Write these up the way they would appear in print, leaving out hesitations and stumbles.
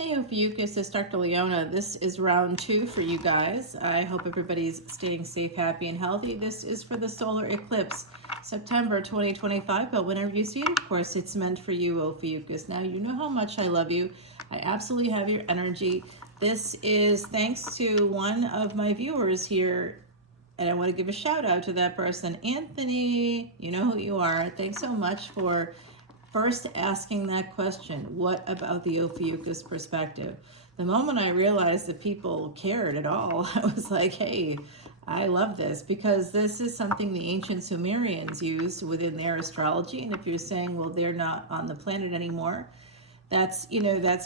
Hey Ophiuchus, it's Dr. Leona. This is round 2 for you guys. I hope everybody's staying safe, happy, and healthy. This is for the solar eclipse, September 2025, but whenever you see it, of course, it's meant for you, Ophiuchus. Now, you know how much I love you. I absolutely have your energy. This is thanks to one of my viewers here, and I want to give a shout out to that person, Anthony. You know who you are. Thanks so much for first asking that question. What about the Ophiuchus perspective? The moment I realized that people cared at all, I was like, hey, I love this, because this is something the ancient Sumerians used within their astrology. And if you're saying, well, they're not on the planet anymore, that's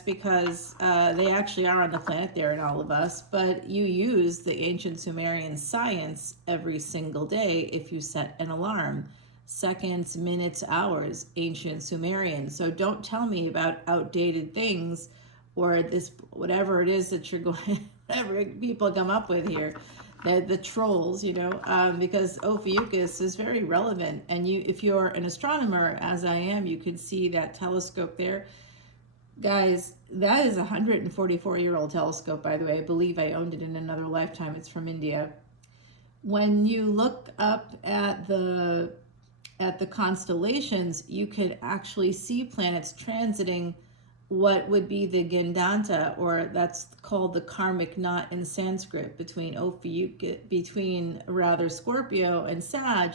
because they actually are on the planet. They're in all of us, but you use the ancient Sumerian science every single day if you set an alarm. Seconds, minutes, hours, ancient Sumerian. So don't tell me about outdated things or this, whatever it is that you're going, whatever people come up with here, the trolls, because Ophiuchus is very relevant. And if you're an astronomer, as I am, you could see that telescope there. Guys, that is a 144-year-old telescope, by the way. I believe I owned it in another lifetime. It's from India. When you look up at the constellations, you could actually see planets transiting what would be the Gandanta, or that's called the karmic knot in Sanskrit, between Scorpio and Sag.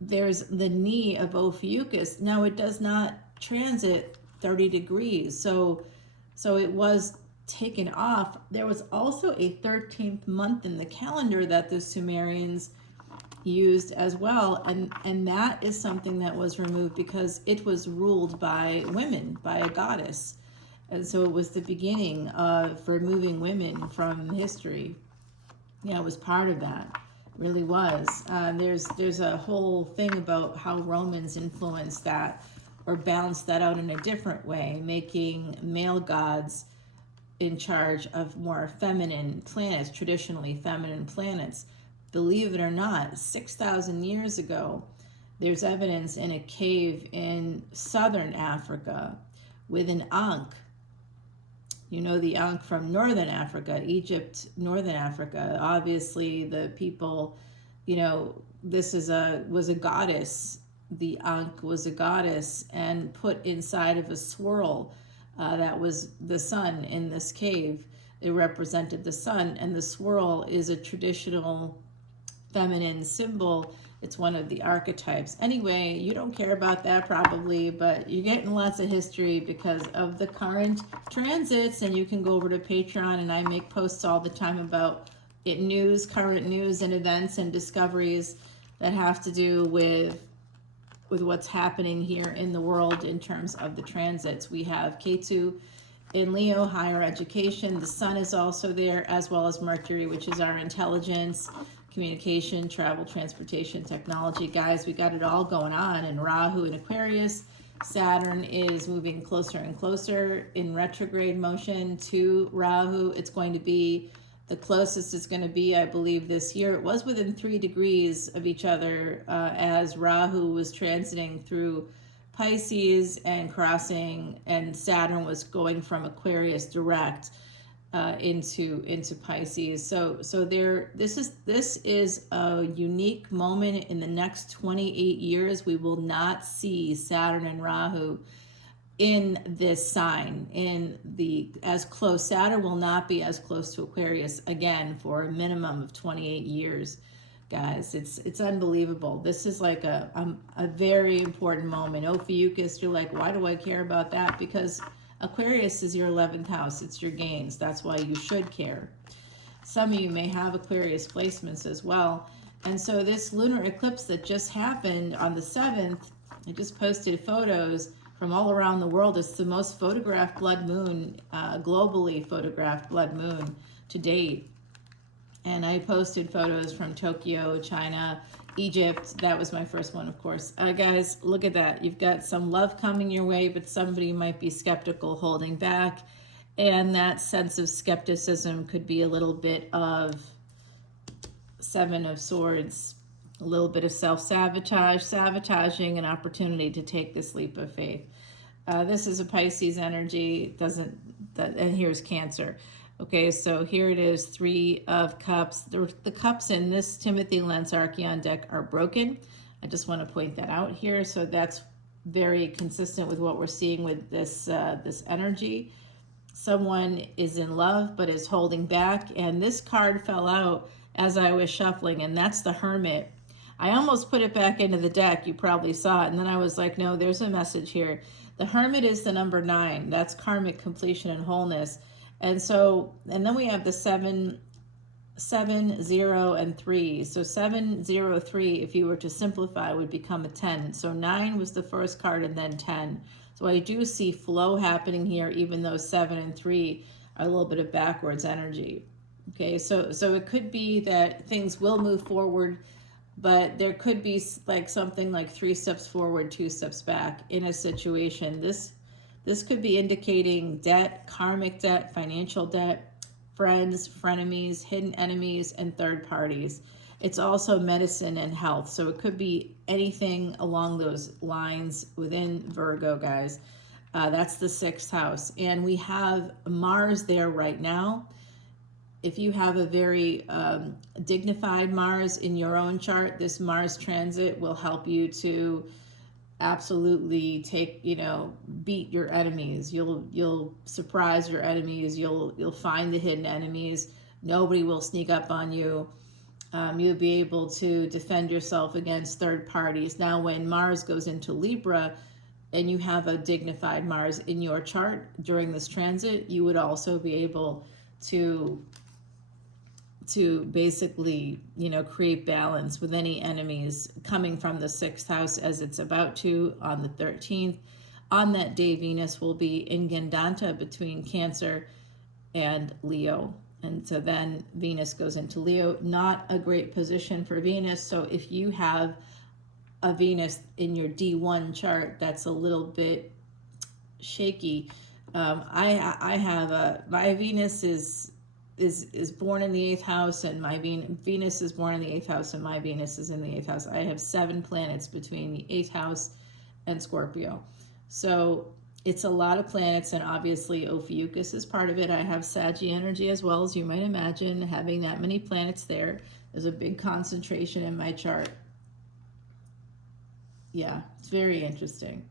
There's the knee of Ophiuchus. Now it does not transit 30 degrees, so it was taken off. There was also a 13th month in the calendar that the Sumerians used as well, and that is something that was removed because it was ruled by women, by a goddess, and so it was the beginning of removing women from history. It was part of that. It really was. There's a whole thing about how Romans influenced that or balanced that out in a different way, making male gods in charge of more feminine planets, traditionally feminine planets. Believe it or not, 6,000 years ago, there's evidence in a cave in southern Africa with an Ankh. You know the Ankh from northern Africa, Egypt, northern Africa. Obviously, the people, this was a goddess. The Ankh was a goddess, and put inside of a swirl that was the sun in this cave. It represented the sun, and the swirl is a traditional feminine symbol. It's one of the archetypes. Anyway, you don't care about that probably, but you're getting lots of history because of the current transits, and you can go over to Patreon, and I make posts all the time about current news and events and discoveries that have to do with what's happening here in the world in terms of the transits. We have Ketu in Leo, higher education. The sun is also there, as well as Mercury, which is our intelligence, communication, travel, transportation, technology. Guys, we got it all going on. And Rahu in Aquarius. Saturn is moving closer and closer in retrograde motion to Rahu. It's going to be the closest it's going to be, I believe, this year. It was within 3 degrees of each other as Rahu was transiting through Pisces and crossing, and Saturn was going from Aquarius direct into Pisces. So this is a unique moment. In the next 28 years, we will not see Saturn and Rahu in this sign, Saturn will not be as close to Aquarius again for a minimum of 28 years. Guys, it's unbelievable. This is like a very important moment. Ophiuchus, you're like, why do I care about that? Because Aquarius is your 11th house. It's your gains. That's why you should care. Some of you may have Aquarius placements as well. And so this lunar eclipse that just happened on the 7th, I just posted photos from all around the world. It's the most photographed blood moon, globally photographed blood moon to date. And I posted photos from Tokyo, China, Egypt. That was my first one, of course. Guys, look at that. You've got some love coming your way, but somebody might be skeptical, holding back. And that sense of skepticism could be a little bit of 7 of Swords, a little bit of self-sabotage, sabotaging an opportunity to take this leap of faith. This is a Pisces energy. and here's Cancer. Okay, so here it is, 3 of Cups. The cups in this Timothy Lens Archeon deck are broken. I just want to point that out here. So that's very consistent with what we're seeing with this this energy. Someone is in love but is holding back, and this card fell out as I was shuffling, and that's the Hermit. I almost put it back into the deck. You probably saw it, and then I was like, no, there's a message here. The Hermit is the number 9. That's karmic completion and wholeness. And so, and then we have the 7, 0, and 3. So 7, 0, 3, if you were to simplify, would become a 10. So 9 was the first card, and then 10. So I do see flow happening here, even though 7 and 3 are a little bit of backwards energy. Okay, so it could be that things will move forward, but there could be like something like 3 steps forward, 2 steps back in a situation. This could be indicating debt, karmic debt, financial debt, friends, frenemies, hidden enemies, and third parties. It's also medicine and health. So it could be anything along those lines within Virgo, guys. That's the 6th house. And we have Mars there right now. If you have a very dignified Mars in your own chart, this Mars transit will help you to absolutely take, beat your enemies. You'll surprise your enemies. You'll find the hidden enemies. Nobody will sneak up on you. You'll be able to defend yourself against third parties. Now, when Mars goes into Libra and you have a dignified Mars in your chart during this transit, you would also be able to basically, create balance with any enemies coming from the 6th house, as it's about to on the 13th. On that day, Venus will be in Gandanta between Cancer and Leo. And so then Venus goes into Leo. Not a great position for Venus. So if you have a Venus in your D1 chart that's a little bit shaky, I have my Venus is born in the 8th house, and my Venus is born in the 8th house, and my Venus is in the 8th house. I have 7 planets between the 8th house and Scorpio. So it's a lot of planets, and obviously Ophiuchus is part of it. I have Saggy energy as well, as you might imagine, having that many planets there. There's a big concentration in my chart. Yeah, it's very interesting.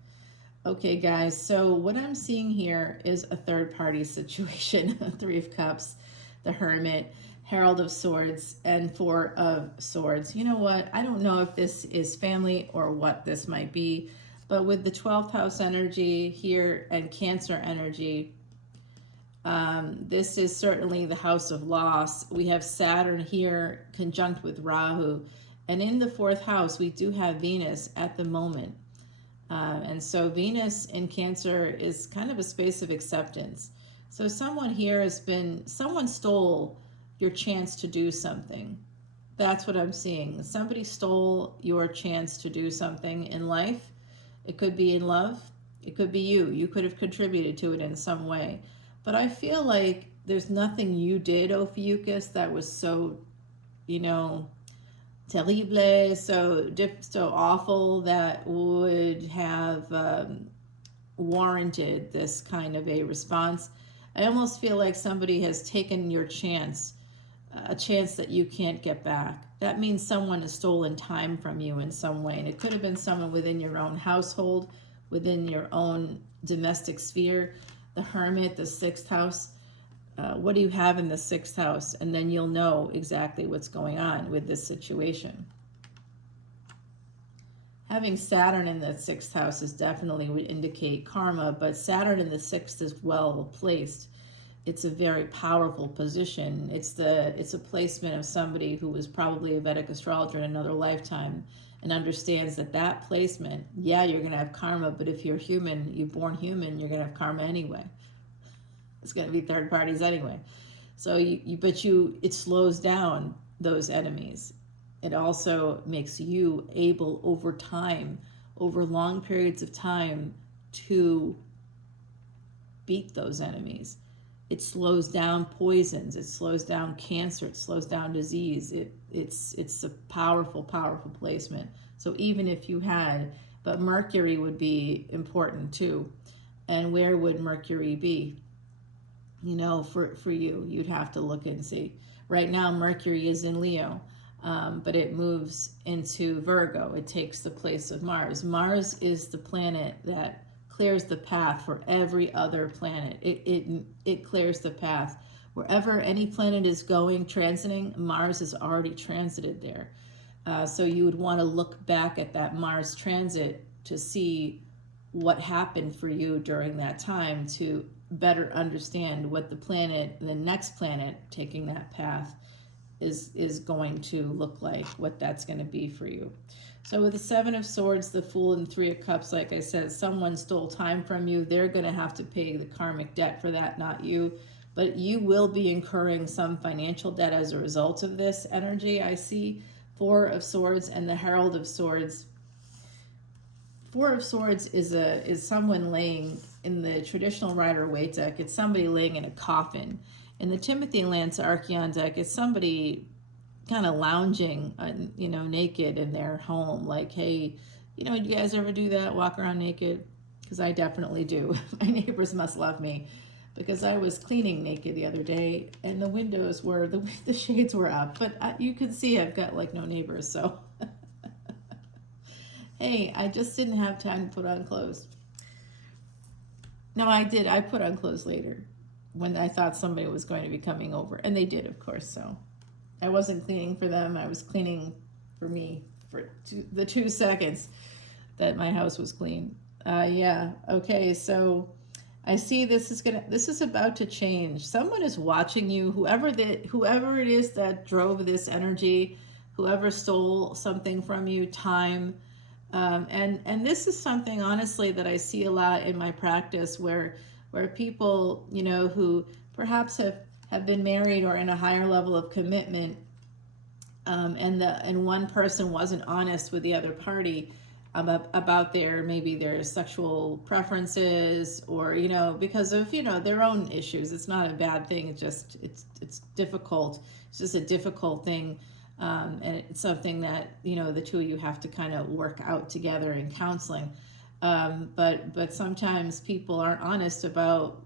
Okay, guys, so what I'm seeing here is a third-party situation. 3 of Cups, the Hermit, Herald of Swords, and 4 of Swords. You know what? I don't know if this is family or what this might be, but with the 12th house energy here and Cancer energy, this is certainly the house of loss. We have Saturn here conjunct with Rahu, and in the 4th house, we do have Venus at the moment. And so Venus in Cancer is kind of a space of acceptance. So someone here someone stole your chance to do something. That's what I'm seeing. Somebody stole your chance to do something in life. It could be in love. It could be you. You could have contributed to it in some way. But I feel like there's nothing you did, Ophiuchus, that was so, terrible, so awful that would have warranted this kind of a response. I almost feel like somebody has taken your chance, a chance that you can't get back. That means someone has stolen time from you in some way, and it could have been someone within your own household, within your own domestic sphere. The Hermit, the 6th house. What do you have in the 6th house? And then you'll know exactly what's going on with this situation. Having Saturn in the 6th house is definitely would indicate karma, but Saturn in the 6th is well placed. It's a very powerful position. It's a placement of somebody who was probably a Vedic astrologer in another lifetime and understands that placement, yeah, you're going to have karma, but if you're human, you're born human, you're going to have karma anyway. It's going to be third parties anyway. So it slows down those enemies. It also makes you able over time, over long periods of time, to beat those enemies. It slows down poisons. It slows down cancer. It slows down disease. It's a powerful, powerful placement. So even if you but Mercury would be important too. And where would Mercury be? for you. You'd have to look and see. Right now, Mercury is in Leo, but it moves into Virgo. It takes the place of Mars. Mars is the planet that clears the path for every other planet. It clears the path. Wherever any planet is going, transiting, Mars is already transited there. So you would want to look back at that Mars transit to see what happened for you during that time to better understand what the next planet taking that path is going to look like, what that's going to be for you. So with the Seven of Swords, the Fool, and Three of Cups, like I said, someone stole time from you. They're going to have to pay the karmic debt for that, not you. But you will be incurring some financial debt as a result of this energy. I see Four of Swords and the Herald of Swords. Four of Swords is someone laying in the traditional Rider-Waite deck. It's somebody laying in a coffin. In the Timothy Lance Archeon deck, it's somebody kind of lounging, naked in their home. Like, hey, do you guys ever do that? Walk around naked? Because I definitely do. My neighbors must love me, because I was cleaning naked the other day, and the windows were, the shades were up. But you can see I've got like no neighbors, so. Hey, I just didn't have time to put on clothes. No, I did. I put on clothes later when I thought somebody was going to be coming over. And they did, of course, so. I wasn't cleaning for them. I was cleaning for me for the 2 seconds that my house was clean. Yeah, okay, so I see this is about to change. Someone is watching you, whoever it is that drove this energy, whoever stole something from you, time. And this is something, honestly, that I see a lot in my practice where people, who perhaps have been married or in a higher level of commitment, and one person wasn't honest with the other party about their sexual preferences, or because of their own issues. It's not a bad thing. It's difficult. It's just a difficult thing. And it's something that the two of you have to kind of work out together in counseling. But sometimes people aren't honest about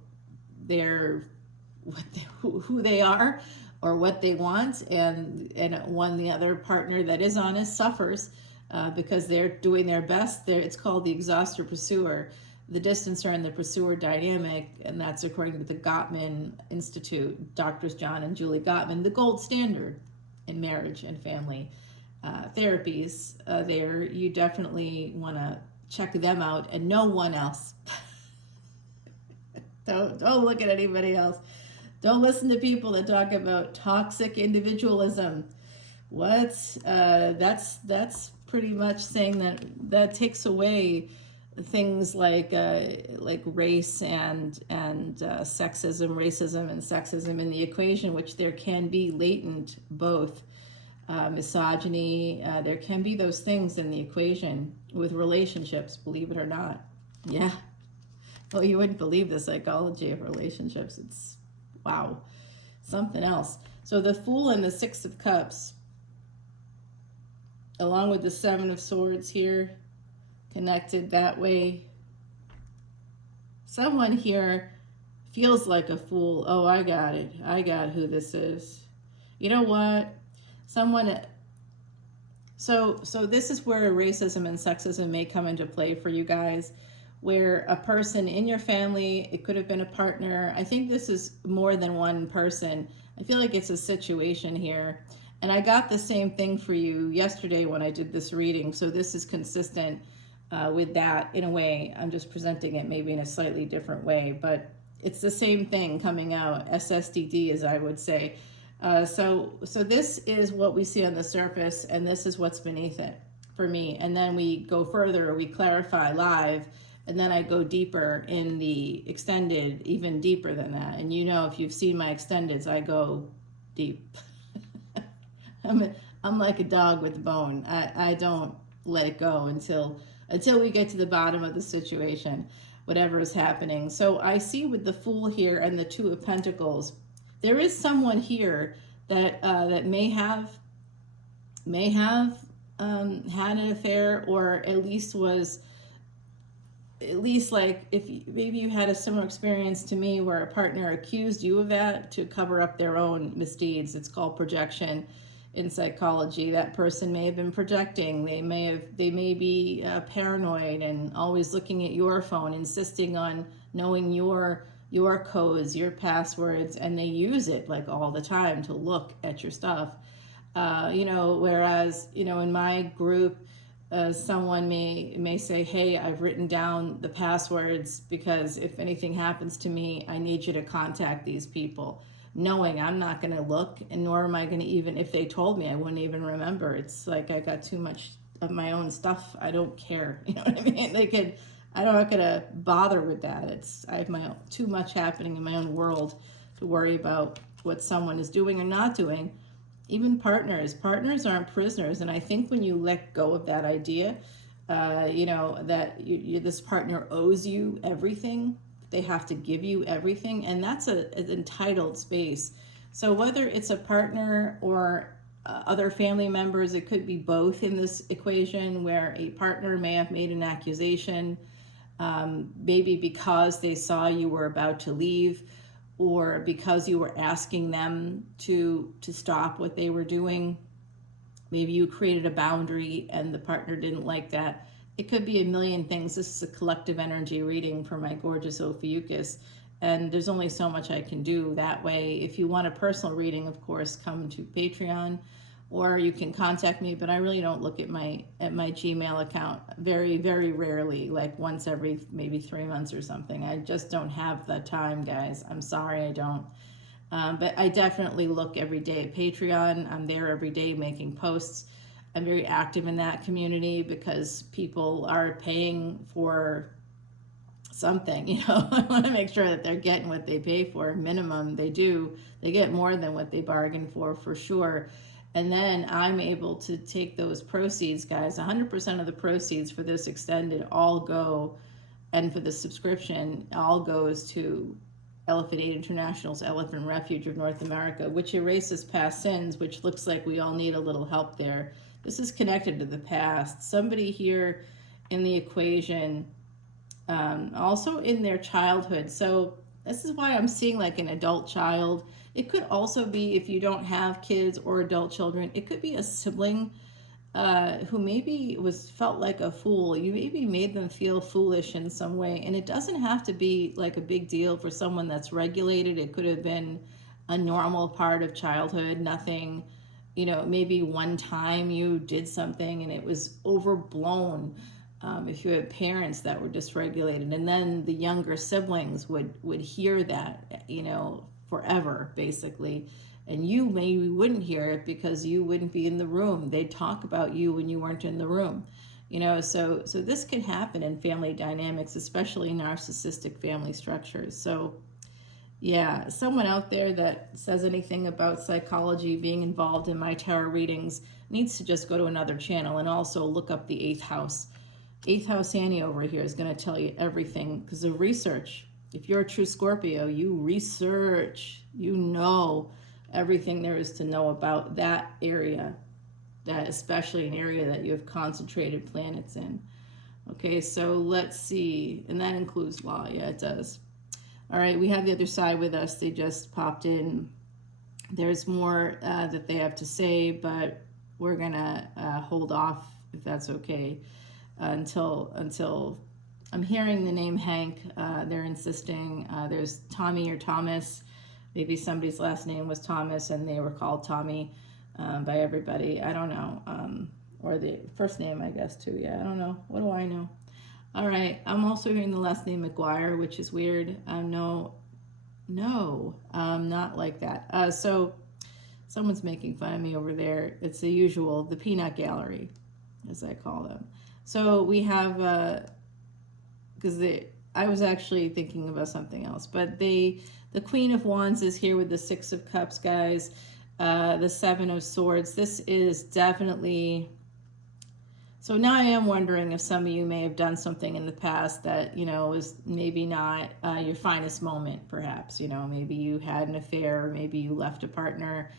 who they are or what they want, and the other partner that is honest suffers because they're doing their best. It's called the exhauster pursuer, the distancer and the pursuer dynamic, and that's according to the Gottman Institute, Doctors John and Julie Gottman, the gold standard in marriage and family therapies. There, you definitely want to check them out, and no one else. Don't look at anybody else. Don't listen to people that talk about toxic individualism. What? That's pretty much saying that takes away things like race and sexism, racism and sexism in the equation, which there can be latent both. Misogyny, there can be those things in the equation with relationships, believe it or not. Yeah. Well, you wouldn't believe the psychology of relationships. It's, wow, something else. So the Fool and the Six of Cups, along with the Seven of Swords here, connected that way. Someone here feels like a fool. Oh, I got it. I got who this is. You know what? So this is where racism and sexism may come into play for you guys, where a person in your family, it could have been a partner. I think this is more than one person. I feel like it's a situation here. And I got the same thing for you yesterday when I did this reading. So this is consistent with that in a way. I'm just presenting it maybe in a slightly different way, but it's the same thing coming out, SSDD, as I would say. So this is what we see on the surface, and this is what's beneath it for me. And then we go further, we clarify live, and then I go deeper in the extended, even deeper than that. And if you've seen my extendeds, I go deep. I'm like a dog with a bone. I don't let it go until we get to the bottom of the situation, whatever is happening. So I see with the Fool here and the Two of Pentacles, there is someone here that may have had an affair, or at least was at least like if maybe you had a similar experience to me where a partner accused you of that to cover up their own misdeeds. It's called projection in psychology. That person may have been projecting. They may be paranoid and always looking at your phone, insisting on knowing your codes, your passwords, and they use it like all the time to look at your stuff. Whereas in my group, someone may say, hey, I've written down the passwords because if anything happens to me, I need you to contact these people, knowing I'm not going to look, and nor am I going to, even if they told me, I wouldn't even remember. It's like I got too much of my own stuff. I don't care. You know what I mean? I'm not going to bother with that. I have too much happening in my own world to worry about what someone is doing or not doing. Even partners aren't prisoners. And I think when you let go of that idea, that this partner owes you everything, they have to give you everything, and that's an entitled space. So whether it's a partner or other family members, it could be both in this equation, where a partner may have made an accusation, maybe because they saw you were about to leave, or because you were asking them to stop what they were doing. Maybe you created a boundary and the partner didn't like that. It could be a million things. This is a collective energy reading for my gorgeous Ophiuchus, and there's only so much I can do that way. If you want a personal reading, of course, come to Patreon, or you can contact me, but I really don't look at my Gmail account very, very rarely, like once every maybe 3 months or something. I just don't have the time, guys. I'm sorry, I don't. But I definitely look every day at Patreon. I'm there every day making posts. I'm very active in that community because people are paying for something. I want to make sure that they're getting what they pay for. Minimum, they do. They get more than what they bargained for sure. And then I'm able to take those proceeds, guys. 100% of the proceeds for this extended all go, and for the subscription, all goes to Elephant Aid International's Elephant Refuge of North America, which erases past sins, which looks like we all need a little help there. This is connected to the past. Somebody here in the equation, also in their childhood. So this is why I'm seeing like an adult child. It could also be, if you don't have kids or adult children, it could be a sibling who maybe felt like a fool. You maybe made them feel foolish in some way, and it doesn't have to be like a big deal for someone that's regulated. It could have been a normal part of childhood. Nothing, maybe one time you did something and it was overblown. If you had parents that were dysregulated, and then the younger siblings would hear that, forever, basically. And you maybe wouldn't hear it because you wouldn't be in the room. They'd talk about you when you weren't in the room. So this can happen in family dynamics, especially narcissistic family structures. So yeah, someone out there that says anything about psychology being involved in my tarot readings needs to just go to another channel and also look up the 8th house. 8th house Annie over here is going to tell you everything because of research. If you're a true Scorpio, you research, everything there is to know about that area, that especially an area that you have concentrated planets in. Okay, so let's see, and that includes law. Yeah, it does. All right, we have the other side with us. They just popped in. There's more that they have to say, but we're gonna hold off, if that's okay, until I'm hearing the name Hank. They're insisting. There's Tommy or Thomas. Maybe somebody's last name was Thomas and they were called Tommy by everybody. I don't know. Or the first name, I guess, too. Yeah, I don't know. What do I know? All right. I'm also hearing the last name McGuire, which is weird. No, not like that. So someone's making fun of me over there. It's the usual, the peanut gallery, as I call them. So we have, because I was actually thinking about something else, but the Queen of Wands is here with the 6 of Cups, guys. The 7 of Swords. This is definitely... So now I am wondering if some of you may have done something in the past that, was maybe not your finest moment, perhaps. Maybe you had an affair, or maybe you left a partner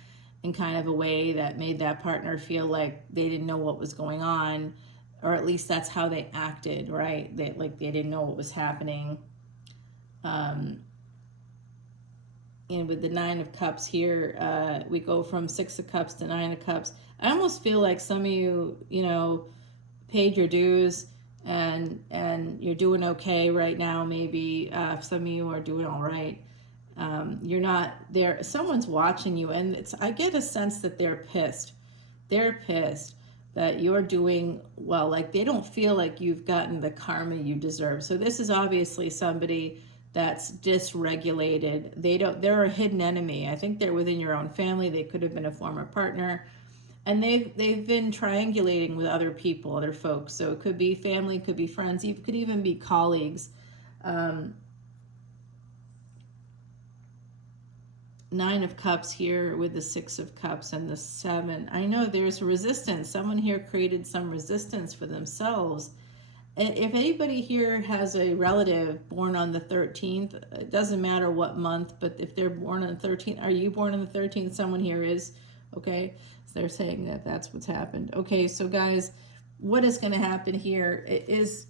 in kind of a way that made that partner feel like they didn't know what was going on. or at least that's how they acted, right? They didn't know what was happening. And with the Nine of Cups here, we go from Six of Cups to Nine of Cups. I almost feel like some of you, paid your dues and you're doing okay right now. Maybe some of you are doing all right. You're not there. Someone's watching you, and I get a sense that they're pissed. They're pissed that you're doing well. Like, they don't feel like you've gotten the karma you deserve. So this is obviously somebody that's dysregulated. They're a hidden enemy. I think they're within your own family. They could have been a former partner. And they've been triangulating with other people, other folks. So it could be family, could be friends, it could even be colleagues. Nine of Cups here with the Six of Cups and the Seven. I know there's resistance. Someone here created some resistance for themselves. And if anybody here has a relative born on the 13th, it doesn't matter what month, but if they're born on the 13th, are you born on the 13th? Someone here is, okay? So they're saying that that's what's happened. Okay, so guys, what is going to happen here is...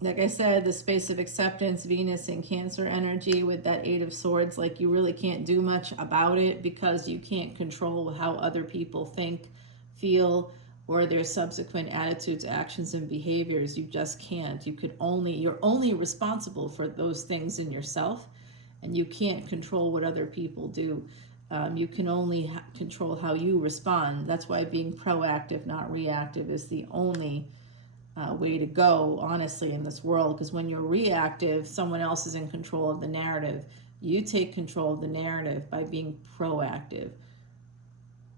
Like I said, the space of acceptance, Venus and Cancer energy with that Eight of Swords, like you really can't do much about it because you can't control how other people think, feel, or their subsequent attitudes, actions, and behaviors. You just can't. You're only responsible for those things in yourself, and you can't control what other people do. You can only control how you respond. That's why being proactive, not reactive, is the only way to go, honestly, in this world. Because when you're reactive, someone else is in control of the narrative. You take control of the narrative by being proactive.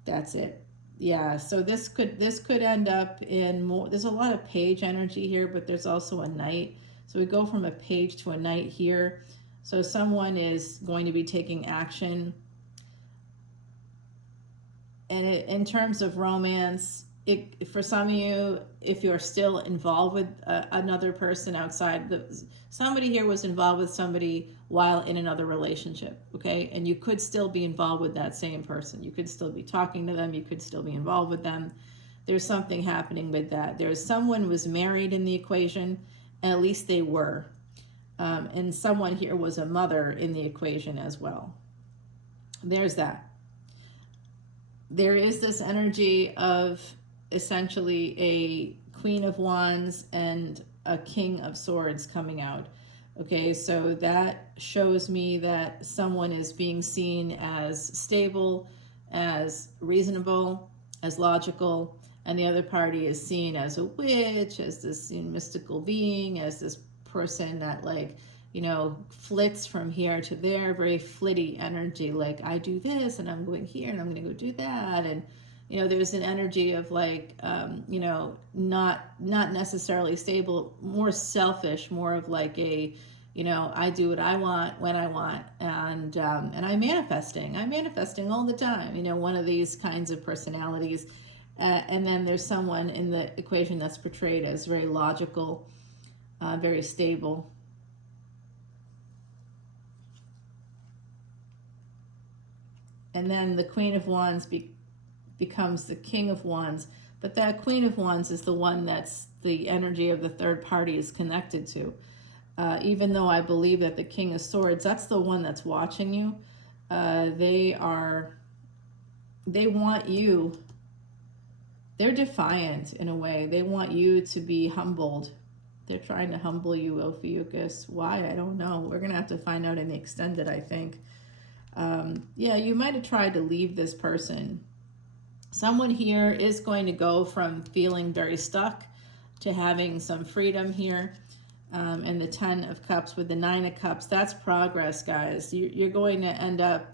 That's it. Yeah, so this could end up in more. There's a lot of page energy here, but there's also a knight. So we go from a page to a knight here. So someone is going to be taking action. And in terms of romance, for some of you, if you're still involved with another person outside, somebody here was involved with somebody while in another relationship, okay? And you could still be involved with that same person. You could still be talking to them. You could still be involved with them. There's something happening with that. There's someone was married in the equation, and at least they were. And someone here was a mother in the equation as well. There's that. There is this energy of essentially a Queen of Wands and a King of Swords coming out. Okay, so that shows me that someone is being seen as stable, as reasonable, as logical, and the other party is seen as a witch, as this mystical being, as this person that flits from here to there, very flitty energy, like I do this and I'm going here and I'm going to go do that. And there's an energy of not necessarily stable, more selfish, more of like a, I do what I want when I want, and I'm manifesting all the time. One of these kinds of personalities, and then there's someone in the equation that's portrayed as very logical, very stable. And then the Queen of Wands becomes the King of Wands, but that Queen of Wands is the one that's the energy of the third party is connected to. Even though I believe that the King of Swords, that's the one that's watching you. They want you. They're defiant in a way. They want you to be humbled. They're trying to humble you, Ophiuchus. Why? I don't know. We're going to have to find out in the extended, I think. Yeah, you might have tried to leave this person. Someone here is going to go from feeling very stuck to having some freedom here. And the 10 of Cups with the 9 of Cups, that's progress, guys. You're going to end up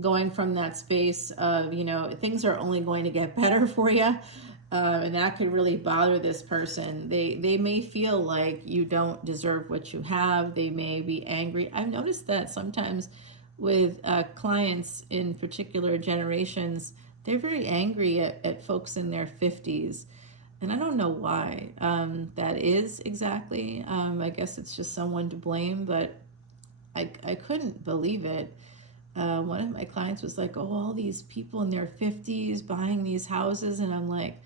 going from that space of, things are only going to get better for you. And that could really bother this person. They may feel like you don't deserve what you have. They may be angry. I've noticed that sometimes with clients in particular generations, they're very angry at folks in their 50s. And I don't know why that is exactly. I guess it's just someone to blame, but I couldn't believe it. One of my clients was like, oh, all these people in their 50s buying these houses. And I'm like,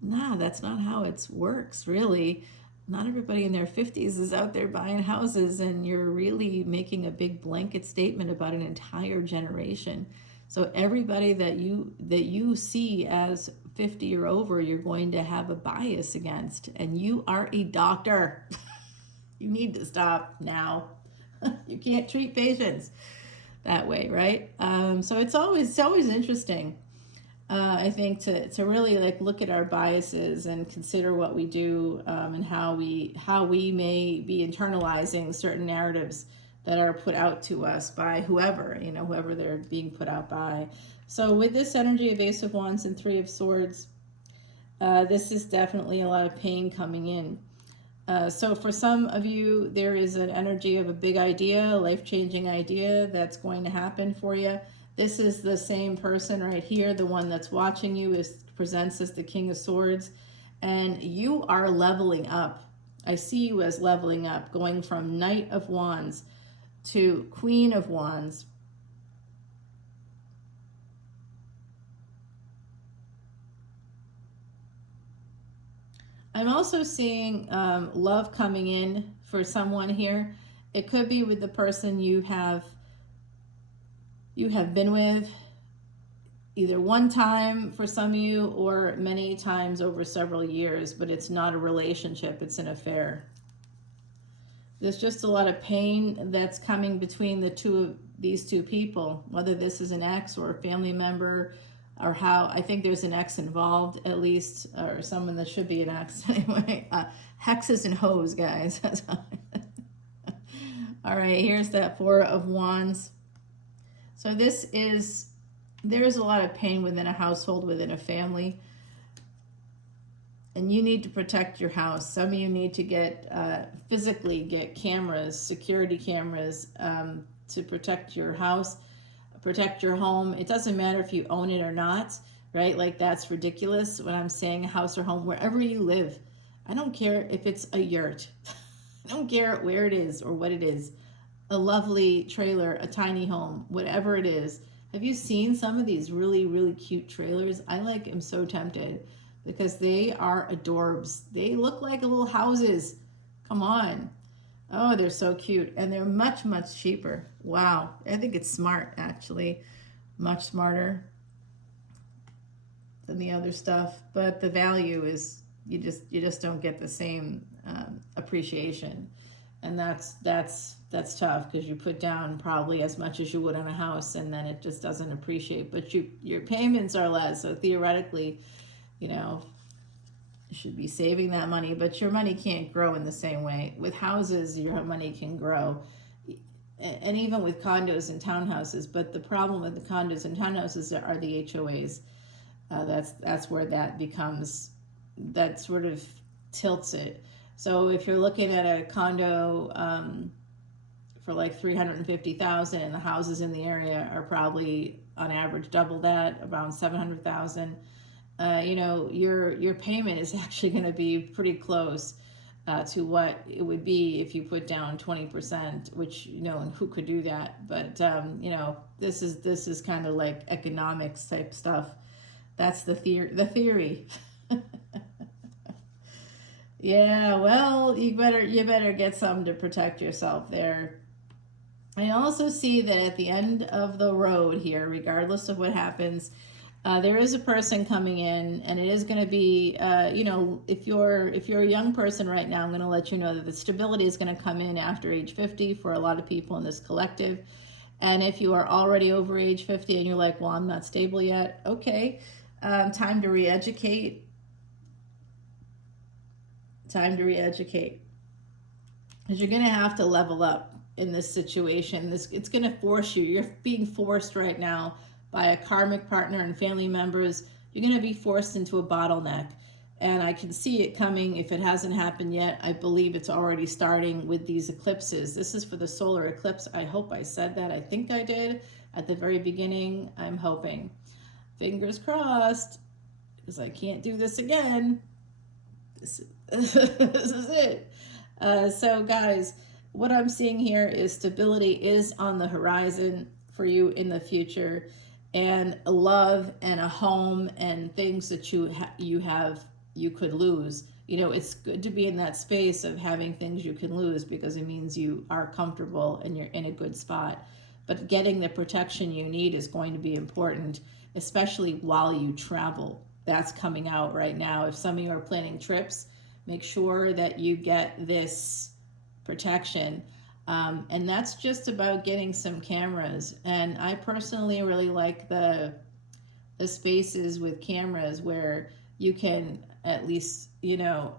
nah, that's not how it works, really. Not everybody in their 50s is out there buying houses, and you're really making a big blanket statement about an entire generation. So everybody that you see as 50 or over, you're going to have a bias against, and you are a doctor. You need to stop now. You can't treat patients that way, right? So it's always interesting. I think to really like look at our biases and consider what we do, and how we may be internalizing certain narratives that are put out to us by whoever they're being put out by. So with this energy of Ace of Wands and Three of Swords, this is definitely a lot of pain coming in. So for some of you, there is an energy of a big idea, a life-changing idea that's going to happen for you. This is the same person right here. The one that's watching you presents as the King of Swords, and you are leveling up. I see you as leveling up, going from Knight of Wands to Queen of Wands. I'm also seeing love coming in for someone here. It could be with the person you have been with either one time for some of you or many times over several years, but it's not a relationship, it's an affair. There's just a lot of pain that's coming between these two people, whether this is an ex or a family member, or how I think there's an ex involved at least, or someone that should be an ex anyway. Hexes and hoes, guys. All right, here's that Four of Wands. So there's a lot of pain within a household, within a family. And you need to protect your house. Some of you need to physically get cameras, security cameras, to protect your house, protect your home. It doesn't matter if you own it or not, right? Like, that's ridiculous when I'm saying house or home, wherever you live. I don't care if it's a yurt. I don't care where it is or what it is. A lovely trailer, a tiny home, whatever it is. Have you seen some of these really, really cute trailers? I am so tempted because they are adorbs. They look like little houses. Come on. Oh, they're so cute. And they're much, much cheaper. Wow. I think it's smart, actually. Much smarter than the other stuff. But the value is, you just don't get the same appreciation. And that's tough, because you put down probably as much as you would on a house, and then it just doesn't appreciate. But your payments are less, so theoretically, you should be saving that money. But your money can't grow in the same way. With houses, your money can grow, and even with condos and townhouses. But the problem with the condos and townhouses are the HOAs. That's where that sort of tilts it. So if you're looking at a condo for like $350,000, and the houses in the area are probably on average double that, around $700,000, your payment is actually going to be pretty close to what it would be if you put down 20%, which and who could do that? But this is kind of like economics type stuff. That's the theory. Yeah, well, you better get something to protect yourself there. I also see that at the end of the road here, regardless of what happens, there is a person coming in, and it is going to be, if you're a young person right now, I'm going to let you know that the stability is going to come in after age 50 for a lot of people in this collective. And if you are already over age 50 and you're like, well, I'm not stable yet, okay, time to re-educate. Time to re-educate, because you're going to have to level up in this situation. It's going to force you. You're being forced right now by a karmic partner and family members. You're going to be forced into a bottleneck, and I can see it coming. If it hasn't happened yet, I believe it's already starting with these eclipses. This is for the solar eclipse. I hope I said that. I think I did at the very beginning. I'm hoping. Fingers crossed, because I can't do this again. This is it. So guys, what I'm seeing here is stability is on the horizon for you in the future, and a love and a home and things that you could lose. You know, it's good to be in that space of having things you can lose, because it means you are comfortable and you're in a good spot. But getting the protection you need is going to be important, especially while you travel. That's coming out right now. If some of you are planning trips, make sure that you get this protection. And that's just about getting some cameras. And I personally really like the spaces with cameras where you can at least, you know,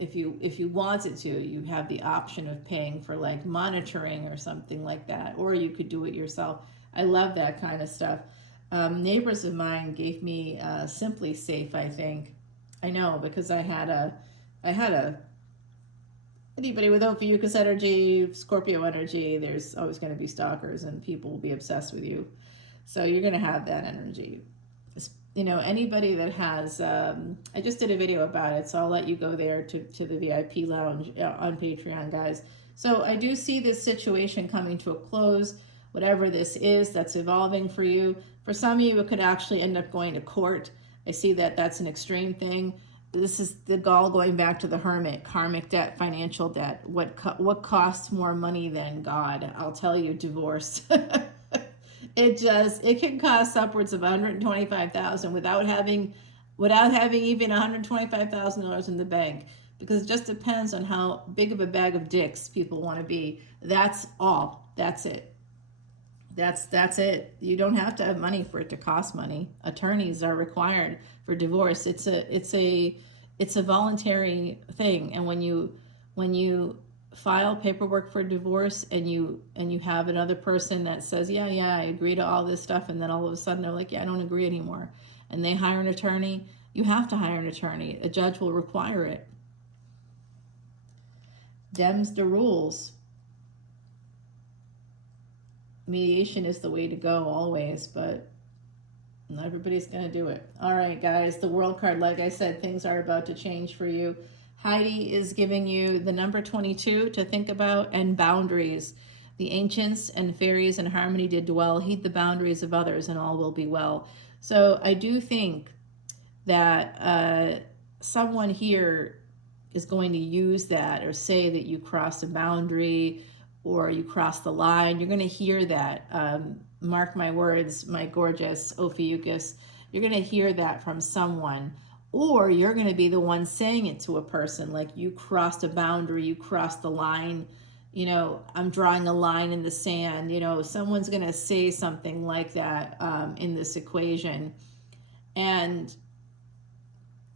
if you wanted to, you have the option of paying for like monitoring or something like that, or you could do it yourself. I love that kind of stuff. Neighbors of mine gave me Simply Safe, I think. I know, because I had a anybody with Ophiuchus energy, Scorpio energy, there's always going to be stalkers and people will be obsessed with you. So you're going to have that energy. You know, anybody that has, I just did a video about it, so I'll let you go there to the VIP lounge on Patreon, guys. So I do see this situation coming to a close, whatever this is that's evolving for you. For some of you, it could actually end up going to court. I see that that's an extreme thing. This is the gall going back to the hermit, karmic debt, financial debt. What costs more money than God? I'll tell you, divorce. It can cost upwards of $125,000 without having even $125,000 in the bank, because it just depends on how big of a bag of dicks people want to be. That's all. That's it. That's it. You don't have to have money for it to cost money. Attorneys are required for divorce. It's a voluntary thing, and when you file paperwork for divorce and you have another person that says, yeah, I agree to all this stuff, and then all of a sudden they're like, yeah, I don't agree anymore, and they hire an attorney, you have to hire an attorney. A judge will require it. Dems the rules. Mediation is the way to go always, but not everybody's going to do it. All right, guys, the World card, like I said, things are about to change for you. Heidi is giving you the number 22 to think about, and boundaries. The ancients and fairies in harmony did dwell. Heed the boundaries of others, and all will be well. So I do think that someone here is going to use that, or say that you crossed a boundary or you crossed the line. You're going to hear that. Mark my words, my gorgeous Ophiuchus. You're going to hear that from someone. Or you're going to be the one saying it to a person, like, you crossed a boundary, you crossed the line, you know, I'm drawing a line in the sand. You know, someone's going to say something like that in this equation. And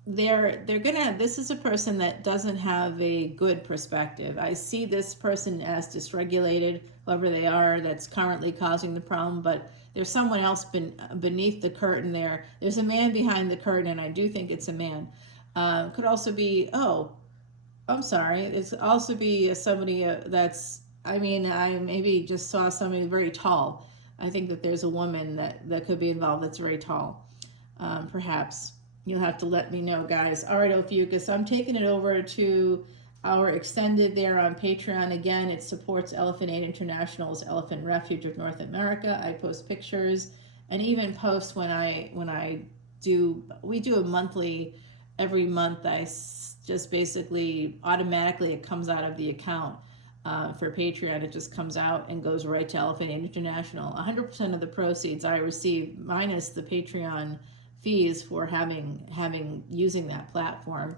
this is a person that doesn't have a good perspective. I see this person as dysregulated, whoever they are, that's currently causing the problem, but there's someone else beneath the curtain there. There's a man behind the curtain, and I do think it's a man. Could also be, I'm sorry, it's also be somebody that's, I maybe just saw somebody very tall. I think that there's a woman that could be involved that's very tall, perhaps. You'll have to let me know, guys. All right, Ophiuchus, I'm taking it over to our extended there on Patreon. Again, it supports Elephant Aid International's Elephant Refuge of North America. I post pictures and even post we do a monthly, every month I just basically automatically, it comes out of the account for Patreon. It just comes out and goes right to Elephant Aid International. 100% of the proceeds I receive, minus the Patreon fees for using that platform,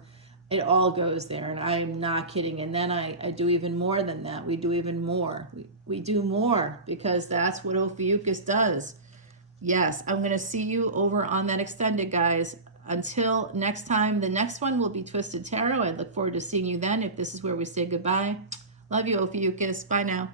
it all goes there, and I'm not kidding. And then I do even more than that. We do even more. We do more, because that's what Ophiuchus does. Yes, I'm going to see you over on that extended, guys. Until next time, the next one will be Twisted Tarot. I look forward to seeing you then, if this is where we say goodbye. Love you, Ophiuchus. Bye now.